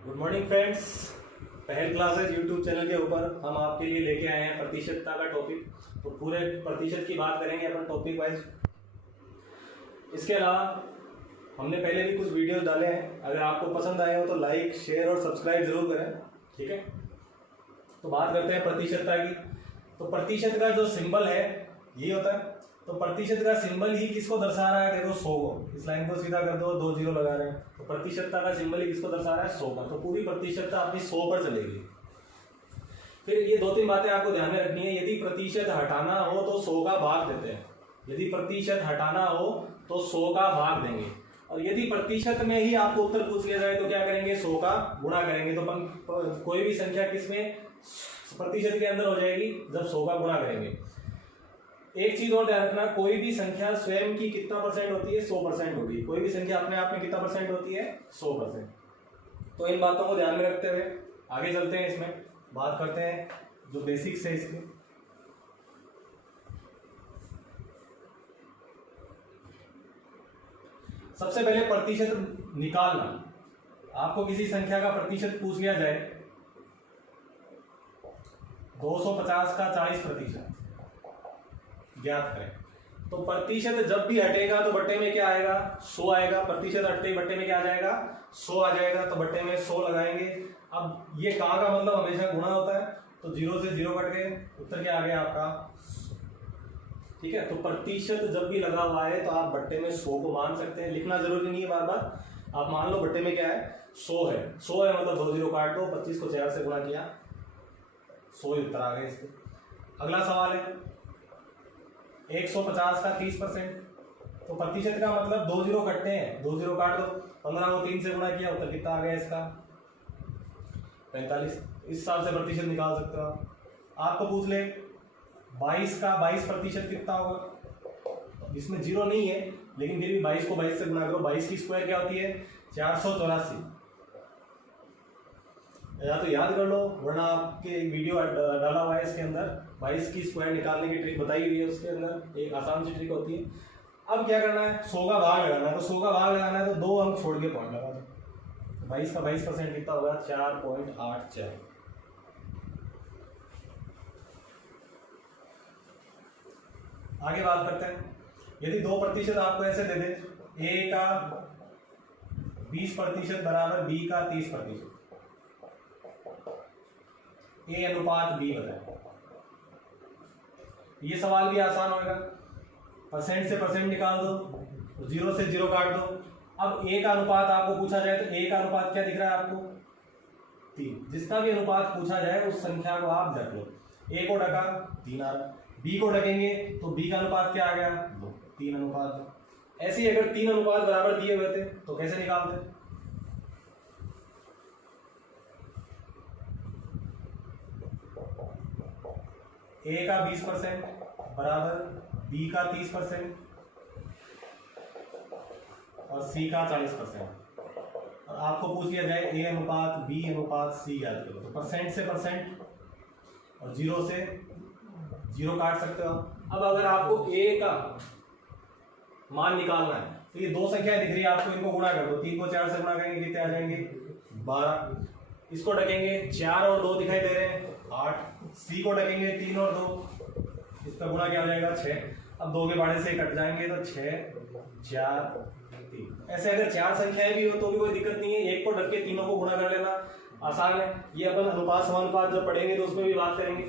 Good morning friends. पहल classes YouTube channel के ऊपर हम आपके लिए लेके आए हैं प्रतिशतता का टॉपिक। तो पूरे प्रतिशत की बात करेंगे अपन टॉपिक वाइज। इसके अलावा हमने पहले भी कुछ वीडियोस डाले हैं, अगर आपको पसंद आए हो तो लाइक शेयर और सब्सक्राइब जरूर करें, ठीक है। तो बात करते हैं प्रतिशतता की। तो प्रतिशत का जो सिंबल है ये होता है। तो प्रतिशत का सिंबल ही किसको दर्शा रहा है? देखो 100 को, इस लाइन को सीधा कर दो, 2 जीरो लगा रहे हैं। तो प्रतिशतता का सिंबल ही किसको दर्शा रहा है? 100 का। तो पूरी प्रतिशतता अपनी 100 पर चलेगी। फिर ये 2-3 बातें आपको ध्यान में रखनी है। यदि प्रतिशत हटाना हो तो 100 का भाग देते हैं। यदि प्रतिशत हटाना हो तो 100 का भाग देंगे। और यदि प्रतिशत में ही आपको उत्तर पूछ लिया जाए तो क्या करेंगे? 100 का गुणा करेंगे। तो कोई भी संख्या किसमें प्रतिशत के अंदर हो जाएगी? जब 100 का गुणा करेंगे। एक चीज और ध्यान रखना, कोई भी संख्या स्वयं की कितना परसेंट होती है? 100% होती है। कोई भी संख्या अपने आप में कितना परसेंट होती है? 100%। तो इन बातों को ध्यान में रखते हुए आगे चलते हैं। इसमें बात करते हैं जो बेसिक्स है इसके। सबसे पहले प्रतिशत निकालना। आपको किसी संख्या का प्रतिशत पूछ लिया जाए, 250 का 40% ज्ञात करें। तो प्रतिशत जब भी हटेगा तो बट्टे में क्या आएगा? 100 आएगा। प्रतिशत हटते बट्टे में क्या आ जाएगा? 100 आ जाएगा। तो बट्टे में 100 लगाएंगे। अब ये का मतलब हमेशा गुणा होता है, तो 0 से 0 कट गए, उत्तर क्या आ गया आपका? ठीक है। तो प्रतिशत जब भी लगा हुआ है तो आप बट्टे में 100 को मान सकते हैं। लिखना जरूरी नहीं है बार बार। आप मान लो बट्टे में क्या है? 100 है। 100 है मतलब 2 जीरो काट दो, 25 को 4 से गुणा किया, 100 ही उत्तर आ गए इसके। अगला सवाल है 150 का 30%। तो प्रतिशत का मतलब 2 जीरो कटते हैं, 2 जीरो काट दो, 15 को 3 से गुणा किया, उत्तर कितना आ गया इसका? 45। इस हिसाब से प्रतिशत निकाल सकते हो। आपको पूछ ले 22 का 22% कितना होगा? इसमें जीरो नहीं है लेकिन फिर भी 22 को 22 से गुणा करो। 22 की स्क्वायर क्या होती है? 484। या तो याद कर लो, वरना आपके एक वीडियो डाला हुआ है इसके अंदर, 22 की स्क्वायर निकालने की ट्रिक बताई हुई है। उसके अंदर एक आसान सी ट्रिक होती है। अब क्या करना है? 100 का भाग लगाना है। तो 100 का भाग लगाना है तो 2 अंक छोड़ के पॉइंट लगा दो। 22 का 22% कितना होगा? 4.84। आगे बात करते हैं। यदि 2% आपको ऐसे दे दे, a का 20% बराबर b का 30%, a अनुपात b बताए। ये सवाल भी आसान होगा। परसेंट से परसेंट निकाल दो, 0 से 0 काट दो। अब a का अनुपात आपको पूछा जाए तो a का अनुपात क्या दिख रहा है आपको? 3। जिसका भी अनुपात पूछा जाए उस संख्या को आप रख लो। a को ढका 3 आ रहा, b को ढकेंगे तो b का अनुपात क्या आ गया? 2। 3 अनुपात। ऐसे ही अगर 3 अनुपात बराबर दिए हुए थे तो कैसे निकालते? a का 20% बराबर b का 30% और c का 40%। और आपको पूछ लिया जाए a अनुपात b अनुपात c याद करो। तो परसेंट से परसेंट और 0 से 0 काट सकते हो। अब अगर आपको a का मान निकालना है तो ये 2 संख्याएं दिख रही है आपको, इनको गुणा कर दो। 3 को 4 से गुणा करेंगे कितने आ जाएंगे? 12। इसको ढकेंगे 4 और 2 दिखाई दे रहे हैं 8। c को ढकेंगे 3 और 2, इसका गुणा क्या हो जाएगा? 6। अब 2 के बाड़े से कट जाएंगे तो 6 4 3। ऐसे अगर 4 संख्याएं भी हो तो भी कोई दिक्कत नहीं है। एक को ढक के तीनों को गुणा कर लेना आसान है। ये अपन अनुपात समानुपात जब पढ़ेंगे तो उसमें भी बात करेंगे।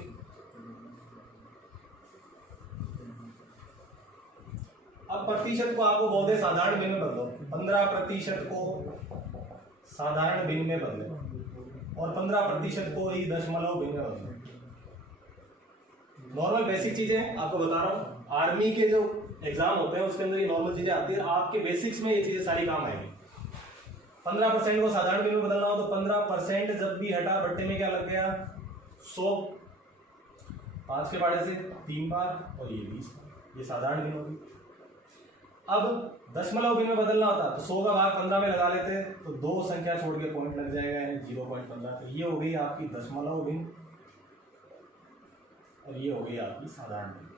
अब प्रतिशत को आपको बोलते हैं साधारण भिन्न में बदलो। 15% को साधारण भिन्न में बदले और 15% को ही दशमलव भिन्न में बदले। नॉर्मल बेसिक चीजें आपको बता रहा हूँ। आर्मी के जो एग्जाम होते हैं उसके अंदर ये नॉर्मल चीजें आती है। आपके बेसिक्स में ये चीजें सारी काम आएंगी। 15% को साधारण भिन्न में बदलना हो तो 15% जब भी हटा बट्टे में क्या लग गया? 100। 5 के बाड़े से 3 बार और ये 20 बार, ये साधारण भिन्न होगी। अब दशमलव भिन्न में बदलना होता तो 100 का भाग 15 में लगा लेते तो 2 संख्या छोड़ के पॉइंट लग जाएगा, यानी 0.15। तो ये हो गई आपकी दशमलव भिन्न और ये हो गई आपकी साधारण भिन्न।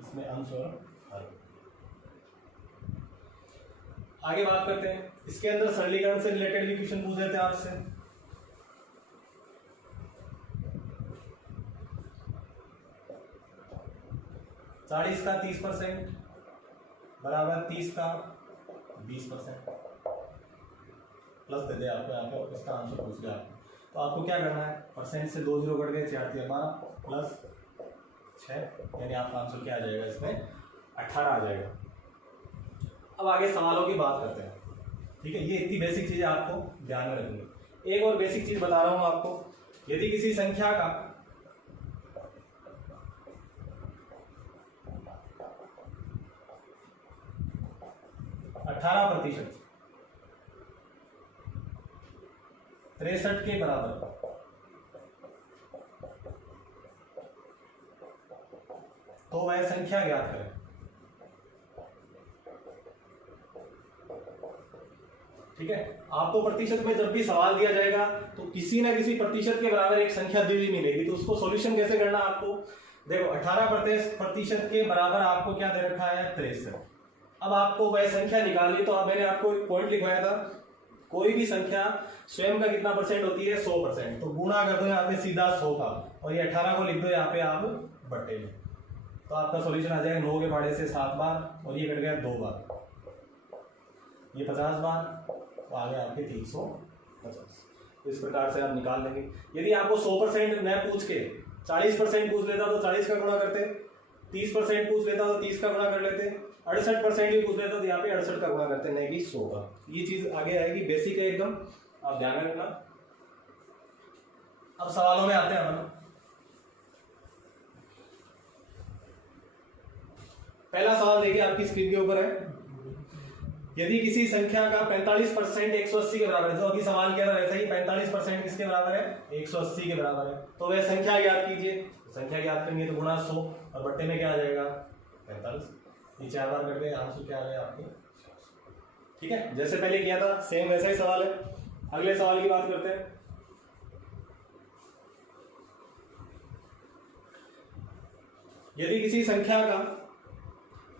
इसमें अंश और हर। आगे बात करते हैं। इसके अंदर सरलीकरण से रिलेटेड भी क्वेश्चन पूछ रहे थे आपसे। 40 का 30% बराबर 30 का 20% प्लस दे दे आपको यहाँ पे, इसका आंसर पूछ लिया आपको। तो आपको क्या करना है, परसेंट से 2 जीरो कट गए, 4 3 12 प्लस 6, यानी आपका आंसर क्या आ जाएगा इसमें 18 आ जाएगा। अब आगे सवालों की बात करते हैं, ठीक है। ये इतनी बेसिक चीजें आपको ध्यान में रखनी। एक और बेसिक चीज बता रहा हूं आपको, यदि किसी संख्या का 18% 63 के बराबर तो वह संख्या ज्ञात करें। ठीक है, आपको प्रतिशत में जब भी सवाल दिया जाएगा तो किसी ना किसी प्रतिशत के बराबर एक संख्या दी हुई मिलेगी, तो उसको सॉल्यूशन कैसे करना आपको, देखो 18% के बराबर आपको क्या दे रखा है 63। अब आपको वह संख्या निकालनी, तो अब मैंने आपको एक पॉइंट लिखवाया था, कोई भी संख्या स्वयं का कितना परसेंट होती है 100%, तो गुणा कर दो यहाँ पे सीधा 100 का, और ये 18 को लिख दो यहाँ पे आप बट्टे में, तो आपका सॉल्यूशन आ जाएगा 9 के पहाड़े से 7 बार, और ये कट गया 2 बार, ये 50 बार, तो आ गया आपके 350। तो इस प्रकार से आप निकाल लेंगे। यदि आपको 100% न पूछ के 40% पूछ लेता तो 40 का गुणा करते, 30% पूछ लेता तो 30 का गुणा कर लेते, 68% भी पूछ लेता तो यहाँ पे 68 का गुणा करते, नहीं कि 100 का। ये चीज आगे आएगी, बेसिक है एकदम, आप ध्यान में रखना। अब सवालों में आते हैं हम। पहला सवाल देखिए आपकी स्क्रीन के ऊपर है, यदि किसी संख्या का 45% 180 के बराबर है, जो अभी सवाल किया था वैसा ही 45% किसके बराबर है 180 के बराबर है, तो वह संख्या ज्ञात कीजिए। संख्या ज्ञात करेंगे तो गुणा 100, और बट्टे में क्या आ जाएगा 45, ये 4 बार कट गए, आंसर क्या आ गया आपके। ठीक है, जैसे पहले किया था सेम वैसा ही सवाल है। अगले सवाल की बात करते हैं। यदि किसी संख्या का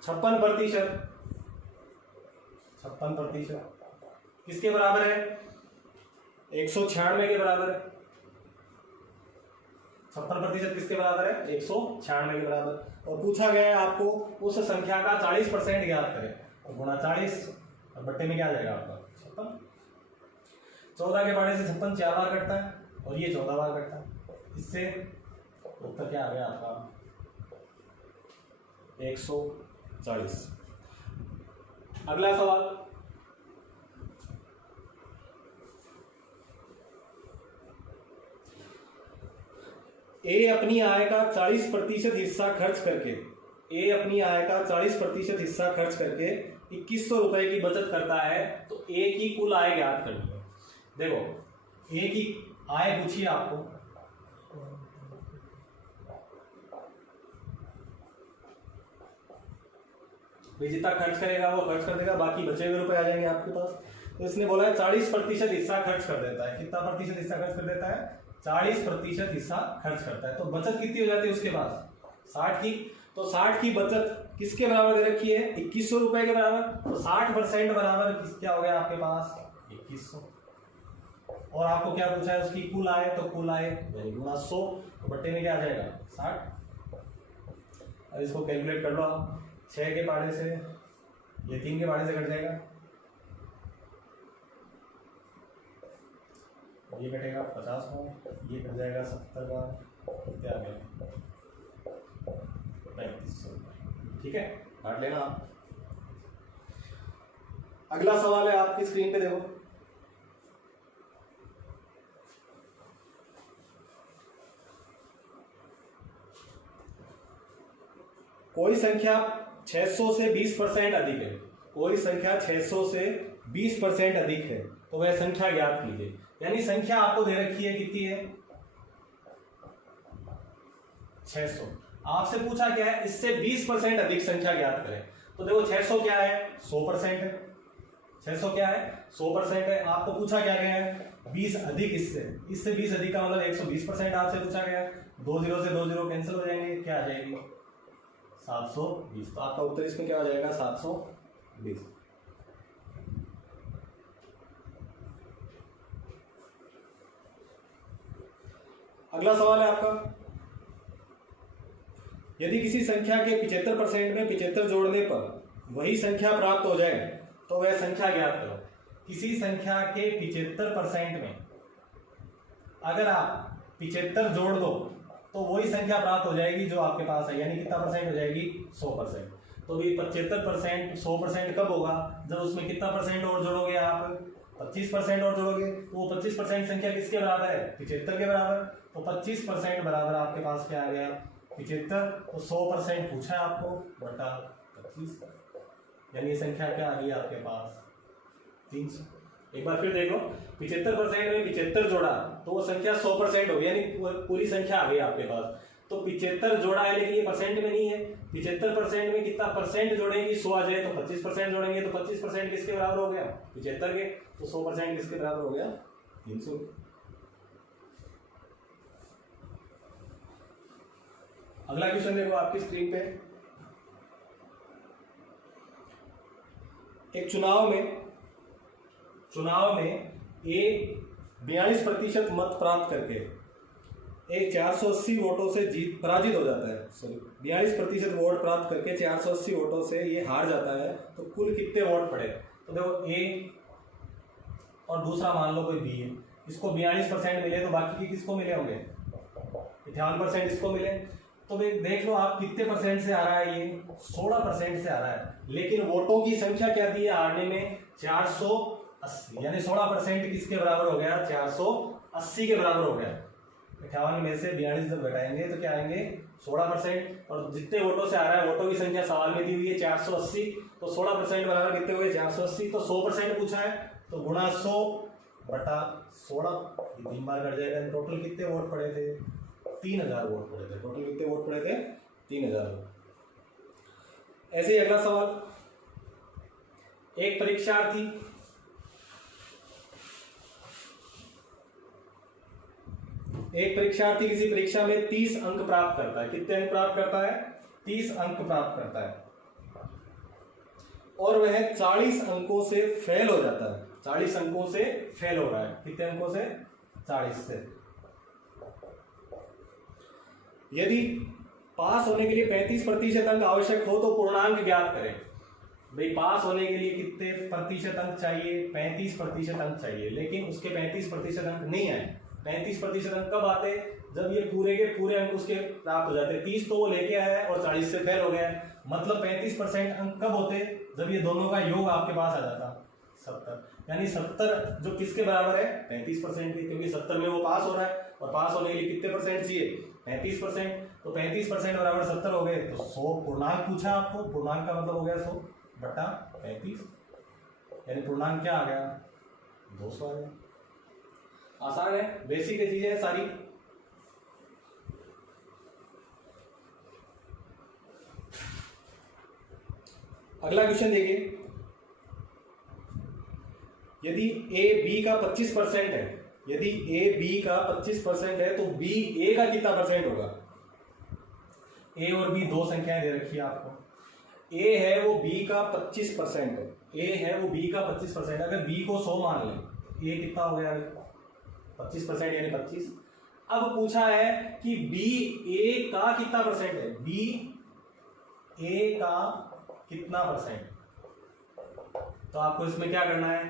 56% किसके बराबर है 196 के बराबर है, 56% किसके बराबर है 196 के बराबर, और पूछा गया है आपको उस संख्या का 40% ज्ञात करें, तो गुणा 40, और बट्टे में क्या आ जाएगा आपका 56। 14 के पहाड़े से 56 4 बार कटता है, और ये 14 बार कटता है, इससे उत्तर क्या आ गया आपका 140। अगला सवाल, ए अपनी आय का 40% हिस्सा खर्च करके, ए अपनी आय का 40% हिस्सा खर्च करके 2100 रुपए की बचत करता है, तो ए की कुल आय ज्ञात करनी है। देखो ए की आय पूछिए आपको, जितना खर्च करेगा वो खर्च कर देगा, बाकी बचे हुए रुपए आ जाएंगे आपके पास। तो इसने बोला है 40% हिस्सा खर्च कर देता है। कितना प्रतिशत हिस्सा खर्च कर देता है 40% हिस्सा खर्च करता है, तो बचत कितनी हो जाती है उसके पास 60 की। तो 60 की बचत किसके बराबर दे रखी है 2100 रुपए के बराबर, तो 60% बराबर क्या हो गया आपके पास 2100। और आपको क्या पूछा है उसकी कुल आय, तो कुल आय गुणा 100, तो बट्टे में क्या आ जाएगा 60। अब इसको कैलकुलेट कर लो आप, 6 के पहाड़े से ये 3 के पहाड़े से कट जाएगा, ये कटेगा 50 का, ये कट जाएगा 70 का, क्या आ गया 3500। ठीक है, काट लेना आप। अगला सवाल है आपकी स्क्रीन पे देखो, कोई संख्या 600 से 20% अधिक है, कोई संख्या 600 से 20% अधिक है, तो वह संख्या ज्ञात कीजिए। यानी संख्या आपको दे रखी है कितनी है 600, आपसे पूछा क्या है इससे 20% अधिक संख्या ज्ञात करें। तो देखो 600 क्या है 100% है, 600 क्या है 100% है। आपको पूछा क्या गया है 20 अधिक, इससे 20 अधिक का मतलब 120% आपसे पूछा गया है। 2 0 से 2 0 कैंसिल हो जाएंगे, क्या आ जाएगी 720। तो आपका उत्तर इसमें क्या हो जाएगा 720। अगला सवाल है आपका, यदि किसी संख्या के 75% में 75 जोड़ने पर वही संख्या प्राप्त हो जाए तो वह संख्या ज्ञात करो। किसी संख्या के 75% में अगर आप 75 जोड़ दो तो वही संख्या प्राप्त हो जाएगी जो आपके पास है, यानी कितना परसेंट हो जाएगी, 100%। तो भी 75% 100% कब होगा, जब उसमें कितना परसेंट और जोड़ोगे आप, 25% और जोड़ोगे। तो वो 25% संख्या किसके बराबर है, 75 के बराबर। तो 25% बराबर आपके पास क्या आ गया, 75। तो 100% पूछा है आपको बटा 25, यानी ये संख्या क्या आ गई आपके पास, 300। एक बार फिर देखो, 75% में 75 जोड़ा तो वो संख्या 100% हो गई, यानी पूरी संख्या आ गई आपके पास। तो 75 जोड़ा है लेकिन ये परसेंट में नहीं है। 75% में कितना परसेंट जोड़ेंगे, 100 आ जाए तो 25% जोड़ेंगे, तो 25% किसके बराबर हो गया, 75 के। तो 100% किसके बराबर हो गया, 300। अगला क्वेश्चन देखो आपकी स्क्रीन पे। एक चुनाव में ए 42% मत प्राप्त करके एक 480 वोटों से पराजित हो जाता है। सॉरी, 42% वोट प्राप्त करके 480 वोटों से ये हार जाता है, तो कुल कितने वोट पड़े। तो देखो ए और दूसरा मान लो कोई बी है, इसको 42% मिले तो बाकी के किसको मिले होंगे, 58% इसको मिले। तो देख लो आप कितने परसेंट से आ रहा है, ये 16% से आ रहा है। लेकिन वोटों की संख्या क्या दी है हारने में, 480, यानी 16% किसके बराबर हो गया, 480 के बराबर हो गया। 58 में से 42 जब घटाएंगे तो क्या आएंगे, 16%। और जितने वोटों से आ रहा है, वोटों की संख्या सवाल में दी हुई है 480, तो 16% बराबर कितने हो गए, 480। तो 100% पूछा है, तो गुणा 100 बटा 16, 3 बार कट जाएगा। टोटल कितने वोट पड़े थे, 3000 वोट पड़े थे। टोटल कितने वोट पड़े थे, 3000 वोट। ऐसे ही अगला सवाल, एक परीक्षार्थी किसी परीक्षा में 30 अंक प्राप्त करता है। कितने अंक प्राप्त करता है, 30 अंक प्राप्त करता है, और वह 40 अंकों से फेल हो जाता है। 40 अंकों से फेल हो रहा है, कितने अंकों से, 40 से। यदि पास होने के लिए 35% अंक आवश्यक हो तो पूर्णांक ज्ञात करें। भाई पास होने के लिए कितने प्रतिशत अंक चाहिए, 35% अंक चाहिए, लेकिन उसके 35% अंक नहीं आए। 35% अंक कब आते, जब ये पूरे के पूरे अंक उसके प्राप्त हो जाते। 30 तो वो लेके आया है और 40 से फेल हो गया है। मतलब 35% अंक कब होते, जब ये दोनों का योग आपके पास आ जाता, 70। यानी 70 जो किसके बराबर है, 35% के, क्योंकि 70 में वो पास हो रहा है, और पास होने के लिए कितने परसेंट चाहिए, 35%। तो 35% बराबर 70 हो गए। तो 100 पूर्णांक पूछा आपको, पूर्णांक का मतलब हो गया 100 बटा 35, यानी पूर्णांक क्या आ गया, 200 आ गया। आसान है, बेसिक चीजें है सारी। अगला क्वेश्चन देखिए, यदि ए बी का 25% है, यदि ए बी का 25% है तो बी ए का कितना परसेंट होगा। ए और बी दो संख्याएं दे रखी है आपको। ए है वो बी का 25% है, ए है वो बी का 25%। अगर बी को 100 मान लें, ए कितना हो गया 25% यानी 25। अब पूछा है कि बी ए का कितना परसेंट है, बी ए का कितना परसेंट। तो आपको इसमें क्या करना है,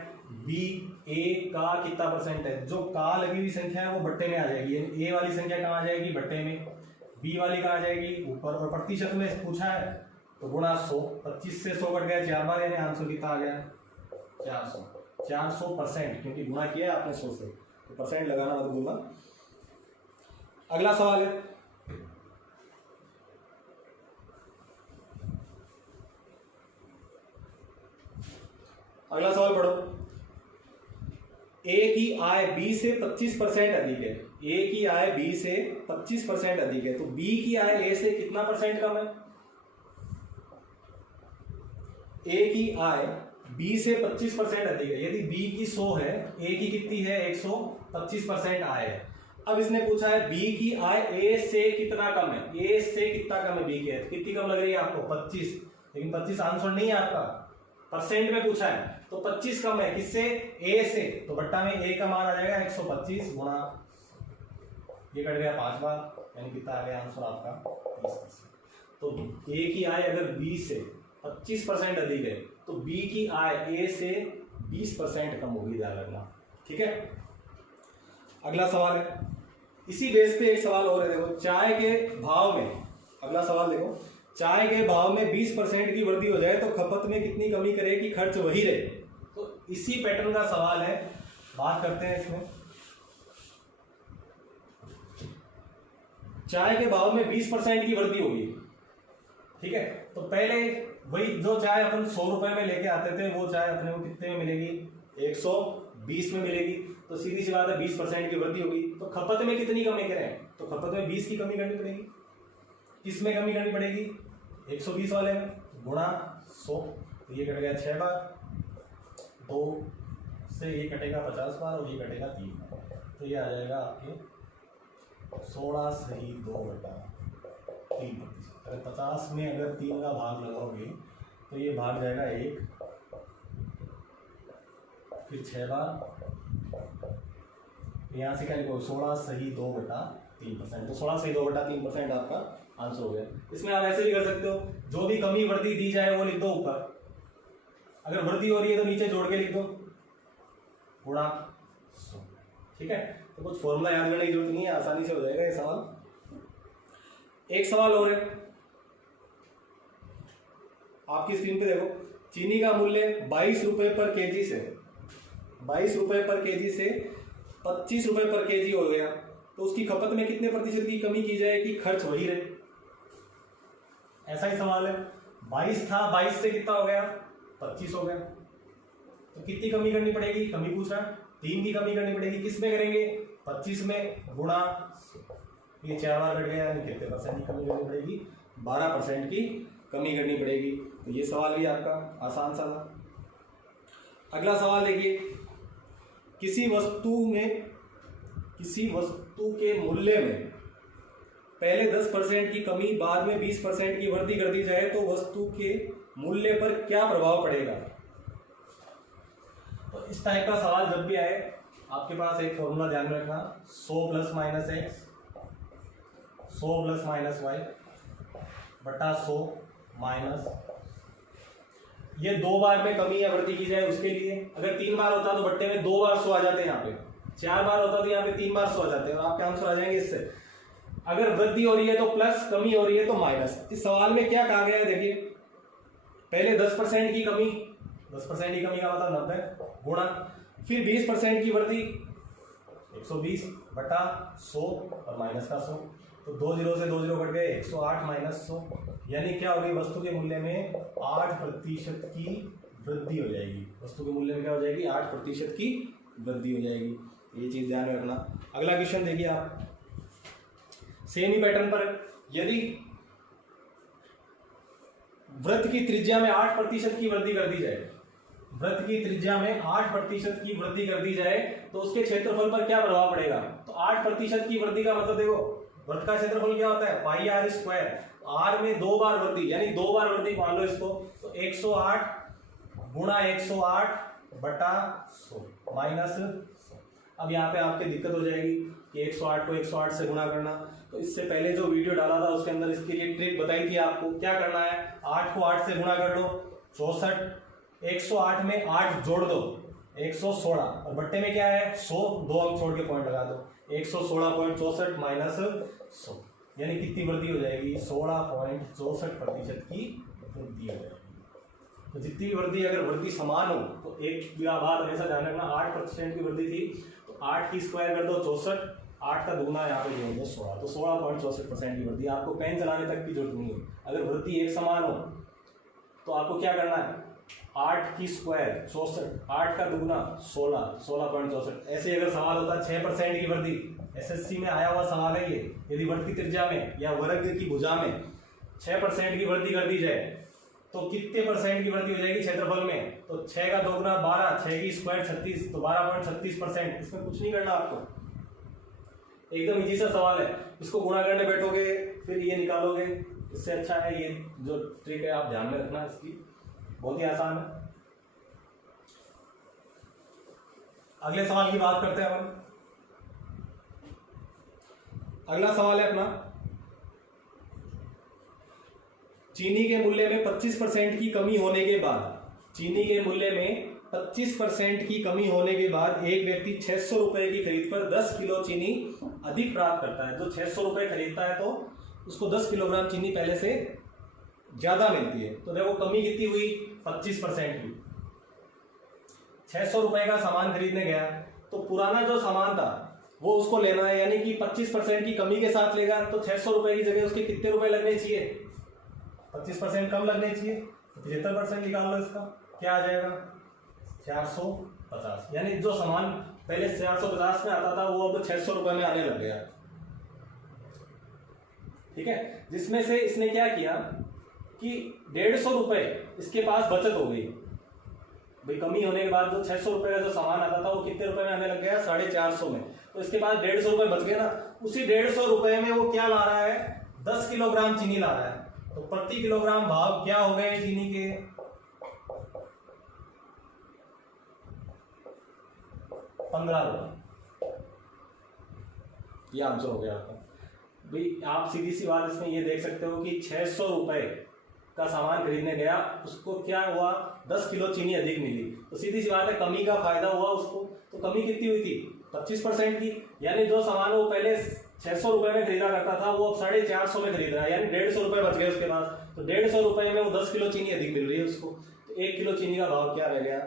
बी ए का कितना परसेंट है, जो का लगी हुई संख्या है वो बट्टे में आ जाएगी। ए वाली संख्या कहाँ आ जाएगी, बट्टे में, बी वाली कहाँ आ जाएगी, ऊपर। और प्रतिशत में पूछा है तो गुणा 100, 25 से 100 कट गया 4 बार, यानी आंसर कितना आ गया, 400। 400%, क्योंकि गुणा किया है आपने 100 से, तो परसेंट लगाना मत भूलना। अगला सवाल है, अगला सवाल पढ़ो। ए की आय बी से 25% अधिक है। ए की आय बी से 25% अधिक है, तो बी की आय ए से कितना परसेंट कम है। ए की आय बी से 25% अधिक है। यदि बी की 100 है, ए की कितनी है 125% आय है। अब इसने पूछा है बी की आय ए से कितना कम है, ए से कितना कम है बी की, कितनी कम लग रही है आपको, 25। लेकिन 25 आंसर नहीं है आपका, परसेंट में पूछा है, तो 25 कम है किससे, ए से। तो बट्टा में ए का मान आ जाएगा 125 गुणा, ये कट गया 5 बार, यानी कितना आ गया आंसर आपका 30%। तो ए की आय अगर बी से 25% अधिक है तो बी की आय ए से 20% कम होगी, ध्यान रखना। ठीक है, अगला सवाल है इसी बेस पे एक सवाल और है। देखो चाय के भाव में, अगला सवाल देखो, चाय के भाव में 20% की वृद्धि हो जाए तो खपत में कितनी कमी करे कि खर्च वही रहे। तो इसी पैटर्न का सवाल है, बात करते हैं इसमें। चाय के भाव में 20% की वृद्धि होगी, ठीक है, तो पहले वही जो चाय अपन 100 रुपए में लेके आते थे वो चाय अपने को कितने में मिलेगी, 120 में मिलेगी। तो सीधी सी बात है 20% की वृद्धि होगी, तो खपत में कितनी कमी करें, तो खपत में 20 की कमी करनी पड़ेगी। किस में कमी करनी पड़ेगी, 120 वाले में, गुणा 100, तो ये कटेगा 6 बार, 2 से ये कटेगा 50 बार और ये कटेगा 3 बार, तो ये आ जाएगा आपके 16 सही 2/3%। अगर 50 में अगर 3 का भाग लगाओगे तो ये भाग जाएगा 1, फिर 6 बार, यहाँ से क्या लिखो 16 सही 2/3%। तो 16 सही 2/3% आपका आंसर हो गया। इसमें आप ऐसे भी कर सकते हो, जो भी कमी वृद्धि दी जाए वो लिख दो ऊपर, अगर वृद्धि हो रही है तो नीचे जोड़ के लिख दो गुणा 100। ठीक है, तो कुछ फॉर्मूला याद करने की जरूरत नहीं है, आसानी से हो जाएगा ये सवाल। एक सवाल और है आपकी स्क्रीन पे देखो, चीनी का मूल्य 22 रुपए पर केजी से 22 रुपए पर केजी से 25 रुपए पर केजी हो गया, तो उसकी खपत में कितने प्रतिशत की कमी की जाए कि खर्च वही रहे। ऐसा ही सवाल है, 22 था, 22 से कितना हो गया, 25 हो गया, तो कितनी कमी करनी पड़ेगी, कमी पूछ रहा है, 3 की कमी करनी पड़ेगी। किस में करेंगे, 25 में, गुणा, ये 4 बार कट गया, यानी कितने परसेंट की कमी करनी पड़ेगी, 12% की कमी करनी पड़ेगी। तो ये सवाल भी आपका आसान सा था। अगला सवाल देखिए, किसी वस्तु के मूल्य में पहले 10% की कमी बाद में 20% की वृद्धि कर दी जाए तो वस्तु के मूल्य पर क्या प्रभाव पड़ेगा। तो इस टाइप का सवाल जब भी आए आपके पास एक फॉर्मूला ध्यान में रखना, 100 + -x 100 + -y बटा 100 माइनस, ये 2 बार में कमी या वृद्धि की जाए उसके लिए। अगर 3 बार होता तो बट्टे में 2 बार 100 आ जाते हैं, यहाँ पे 4 बार होता तो यहाँ पे 3 बार 100 आ जाते हैं, और आपके आंसर आ जाएंगे इससे। अगर वृद्धि हो रही है तो प्लस, कमी हो रही है तो माइनस। इस सवाल में क्या कहा गया है देखिए, पहले 10% की कमी, 10% की कमी का मतलब 90 गुणा, फिर 20% की वृद्धि 120 बटा 100 और माइनस का 100, तो 2 0 से 2 0 कट गए, 108 माइनस 100, यानी क्या होगी, वस्तु के मूल्य में 8% की वृद्धि हो जाएगी। वस्तु के मूल्य में क्या हो जाएगी, 8% की वृद्धि हो जाएगी। ये चीज ध्यान में रखना। अगला क्वेश्चन देखिए आप, सेम ही पैटर्न पर, यदि वृत्त की त्रिज्या में 8% की वृद्धि कर दी जाए, वृत्त की त्रिज्या में 8% की वृद्धि कर दी जाए तो उसके क्षेत्रफल पर क्या प्रभाव पड़ेगा। तो 8% की वृद्धि का मतलब देखो, वृत्त का क्षेत्रफल क्या होता है, πr², r में 2 बार वृद्धि, यानी 2 बार वृद्धि मान लो इसको, तो 108 गुणा 108 बटा 100 माइनस 100। अब यहाँ पे आपके दिक्कत हो जाएगी कि 108 को 108 से गुणा करना, तो इससे पहले जो वीडियो डाला था उसके अंदर इसके लिए ट्रिक बताई थी आपको। क्या करना है, 8 को 8 से गुणा कर लो 64, 108 में 8 जोड़ दो 116, और बट्टे में क्या है 100, 2 अंक छोड़ के पॉइंट लगा दो, 116.64 माइनस 100, यानी कितनी वृद्धि हो जाएगी, 16.64% की वृद्धि हो जाएगी। तो जितनी भी वृद्धि, अगर वृद्धि समान हो तो एक बात हमेशा ध्यान रखना, 8% की वृद्धि थी तो 8 की स्क्वायर कर दो 64, 8 का दुगना यहाँ पे जोड़ दो 16, तो 16.64% की वृद्धि। आपको पेन चलाने तक की जरूरत नहीं है। अगर वृद्धि एक समान हो तो आपको क्या करना है, 8 की स्क्वायर 64, 8 का दुगना 16, 16.64। ऐसे अगर सवाल होता 6% की वृद्धि, एसएससी में आया हुआ सवाल है ये, यदि वृत्त की त्रिज्या में या वर्ग की भुजा में 6% की वृद्धि कर दी जाए तो कितने % की वृद्धि हो जाएगी क्षेत्रफल में, तो 6 का दोगुना 12, 6 की स्क्वायर 36, तो 12.36%। इसमें कुछ नहीं करना आपको, एकदम इजी सा सवाल है। इसको गुणा करने बैठोगे फिर ये निकालोगे, इससे अच्छा है ये जो ट्रिक है आप ध्यान में रखना, इसकी बहुत ही आसान है। अगले सवाल की बात करते हैं अपन। अगला सवाल है अपना, चीनी के मूल्य में 25% की कमी होने के बाद, चीनी के मूल्य में 25% की कमी होने के बाद एक व्यक्ति 600 रुपए की खरीद पर 10 किलो चीनी अधिक प्राप्त करता है। जो 600 रुपए खरीदता है तो उसको 10 किलोग्राम चीनी पहले से ज्यादा मिलती है। तो देखो कमी कितनी हुई, 25% की। 600 रुपए का सामान खरीदने गया तो पुराना जो सामान था वो उसको लेना है, यानी कि 25% की कमी के साथ लेगा। तो 600 रुपए की जगह उसके कितने रुपए लगने चाहिए, 25% कम लगने चाहिए। तो 75% निकाल लो, इसका क्या आ जाएगा, 450। यानी जो सामान पहले 450 में आता था वो अब 600 रुपए में आने लग गया। ठीक है, जिसमें से इसने क्या किया कि 150 रुपए इसके पास बचत हो गई भाई। कमी होने के बाद जो 600 रुपए का जो सामान आता था वो कितने रुपए में आने लग गया, 450 में। तो इसके पास 150 रुपए बच गए ना। उसी 150 रुपए में वो क्या ला रहा है, 10 किलोग्राम चीनी ला रहा है। तो प्रति किलोग्राम भाव क्या हो गए चीनी के, 15 रुपए। ये आंसर हो गया आपका भाई। आप सीधी सी बात इसमें ये देख सकते हो कि 600 रुपए का सामान खरीदने गया, उसको क्या हुआ, 10 किलो चीनी अधिक मिली। तो सीधी सी बात है, कमी का फायदा हुआ उसको। तो कमी कितनी हुई थी, 25% की। यानी जो सामान वो पहले 600 रुपए में खरीदा करता था वो अब 450 में खरीद रहा है, यानी 150 रुपए बच गए उसके पास। तो 150 रुपए में वो 10 किलो चीनी अधिक मिल रही है उसको। तो 1 किलो चीनी का भाव क्या रह गया,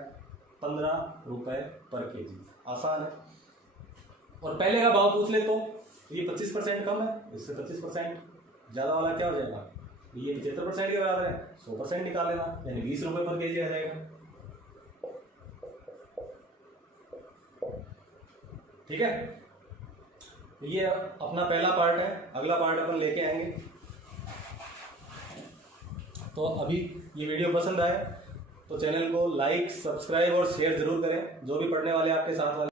15 रुपए पर केजी। आसान है। और पहले का भाव पूछ ले तो ये 25% कम है, इससे 25% ज्यादा वाला क्या हो जाएगा, ये 75% के बराबर है। 100% निकाल लेना, यानी 20 रुपए पर केजी आ जाएगा। ठीक है, ये अपना पहला पार्ट है। अगला पार्ट अपन लेके आएंगे। तो अभी ये वीडियो पसंद आए तो चैनल को लाइक, सब्सक्राइब और शेयर जरूर करें। जो भी पढ़ने वाले आपके साथ वाले